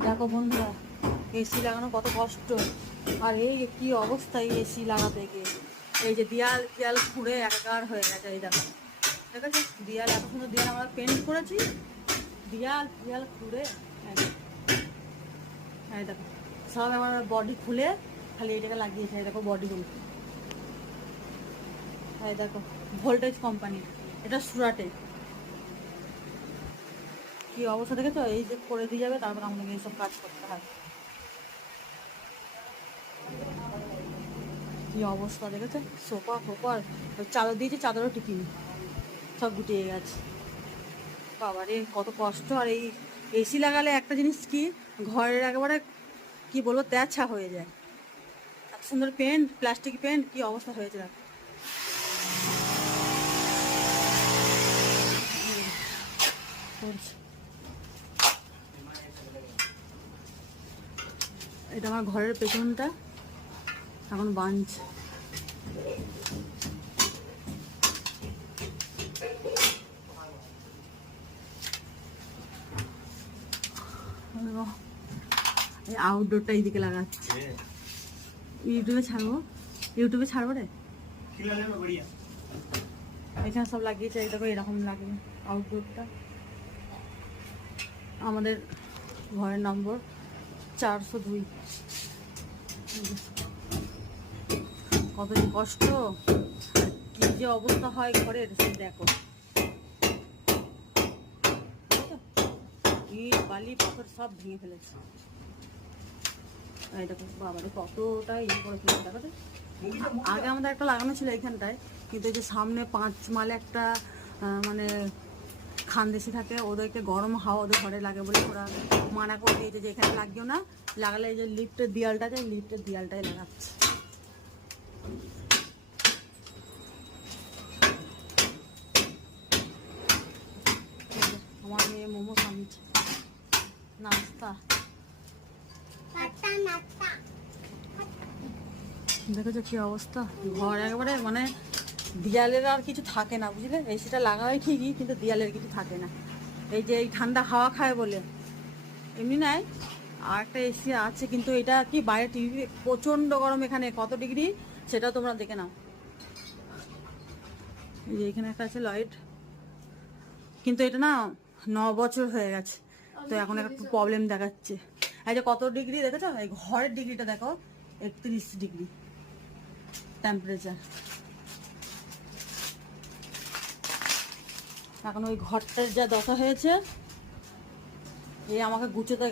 দেখো বন্ধুরা, এসি লাগানো কত কষ্ট। আর এই কি অবস্থা এই এসি লাগাতে গিয়ে, এই যে দেয়াল দেয়াল খুঁড়ে একাকার হয়ে গেছে। এই দেখো, ঠিক আছে, দেয়াল এত সুন্দর দেয়াল আমরা পেন্ট করেছি, দেয়াল দেয়াল খুঁড়ে এই দেখো সব আমার বডি খুলে খালি এটাকে লাগিয়েছে। এই দেখো বডিগুলো, এই দেখো ভোল্টেজ কোম্পানি, এটা সুরাটে। কি অবস্থা দেখেছো? এই যে করে দিয়ে যাবে, তারপর আমাদের এইসব কাজ করতে হয়। কি অবস্থা দেখেছো? সোফা ফোফা চাদর দিয়েছে, চাদরও টিকিনি, সব গুটিয়ে গেছে। বাবারে কত কষ্ট। আর এই এসি লাগালে একটা জিনিস কি, ঘরের একেবারে কি বলবো তেচ্ছা হয়ে যায়। এত সুন্দর পেন্ট, প্লাস্টিক পেন্ট, কি অবস্থা হয়েছে দেখো। এটা আমার ঘরের পেছনটা এখন বাঁধছে। এই আউটডোরটা এইদিকে লাগাচ্ছে। ইউটিউবে ছাড়বো, ইউটিউবে ছাড়বো রে। এখানে সব লাগিয়েছে, এই দেখো এরকম লাগবে আউটডোরটা। আমাদের ঘরের নম্বর 402। কত যে কষ্ট, কি যে অবস্থা হয় ঘরের সে দেখো। ইট বালি পাথর সব ভেঙে ফেলেছে। এই দেখো বাবারে কতটা ইয়ে করে ফেলেছে দেখো। আগে আমাদের একটা লাগানো ছিল এইখানটায়, কিন্তু এই যে সামনে 5 মালে একটা মানে খানদেশি থাকে, ওদেরকে গরম হাওয়া ওদের ঘরে লাগে বলে ওরা মানা করে দিয়েছে যে এখানে লাগিও না, লাগালে এই যে লিফটের দেয়ালটা আছে, লিফটের দেয়ালটাই লাগাচ্ছে। আমার মেয়ে মোমো খাচ্ছে, নাস্তা। দেখেছো কি অবস্থা, ঘর একেবারে মানে দেয়ালের আর কিছু থাকে না, বুঝলে। এসিটা লাগা হয় ঠিকই, কিন্তু দেয়ালের কিছু থাকে না। এই যে এই ঠান্ডা হাওয়া খায় বলে এমনি নাই। আর একটা এসি আছে, কিন্তু এটা কি বাইরে টিভি প্রচণ্ড গরম, এখানে কত ডিগ্রি সেটা তোমরা দেখে নাও। এই যে এখানে একটা আছে লাইট, কিন্তু এটা না 9 বছর হয়ে গেছে, তো এখন একটু প্রবলেম দেখাচ্ছে। এই যে কত ডিগ্রি দেখেছো, এই ঘরের ডিগ্রিটা দেখো, 31 ডিগ্রি টেম্পারেচার। এখন ওই ঘরটার যা দশা হয়েছে, এই আমাকে গুছোতে